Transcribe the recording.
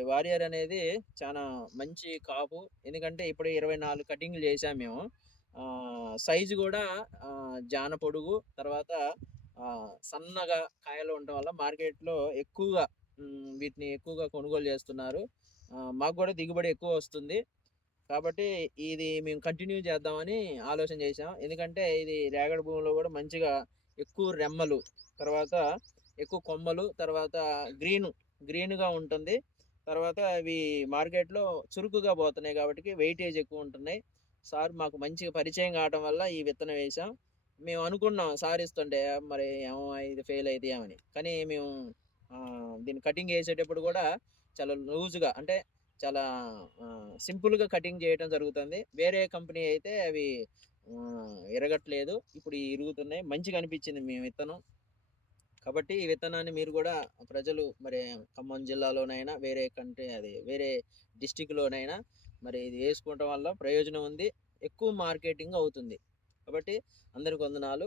మరి వారియర్ అనేది చాలా మంచి కాపు. ఎందుకంటే ఇప్పుడు 24 కటింగ్‌లు చేశాం మేము. సైజు గూడా జాన పొడుగు తర్వాత సన్నగా కాయలు ఉండటం వల్ల మార్కెట్‌లో ఎక్కువగా వీటిని ఎక్కువగా కొనుగోలు చేస్తున్నారు. మాకు గూడా దిగుబడి ఎక్కువొస్తుంది. కాబట్టి ఇది మేము కంటిన్యూ చేద్దామని ఆలోచన చేశాం. ఎందుకంటే ఇది రేగడి భూమిలో గూడా మంచిగా ఎక్కువ రెమ్మలు, తర్వాత ఎక్కువ కొమ్మలు, తర్వాత గ్రీన్‌గా ఉంటుంది. తర్వాత అవి మార్కెట్‌లో చురుకుగా పోతున్నాయి కాబట్టి వెయిటేజ్ ఎక్కువుంటున్నాయి. సార్ మాకు మంచిగా పరిచయం కావటం వల్ల ఈ విత్తనం వేశాం. మేము అనుకున్నాం సార్ ఇస్తుంటే మరి ఏమో ఇది ఫెయిల్ అయిద్దేమని. కానీ మేము దీన్ని కటింగ్ చేసేటప్పుడు గూడా చాలా లూజ్‌గా అంటే చాలా సింపుల్‌గా కటింగ్ చేయటం జరుగుతుంది. వేరే కంపెనీ అయితే అవి ఇరగట్లేదు. ఇప్పుడు ఇరుగుతున్నాయి. మంచిగా అనిపించింది మీ విత్తనం. కాబట్టి ఈ విత్తనాన్ని మీరు గూడా ప్రజలు మరి ఖమ్మం జిల్లాలోనైనా, వేరే కంట్రీ అది వేరే డిస్ట్రిక్ట్‌లోనైనా మరి ఇది యేసుకోవటం వల్ల ప్రయోజనం ఉంది. ఎక్కువ మార్కెటింగ్ అవుతుంది. కాబట్టి అందరికి వందనాలు.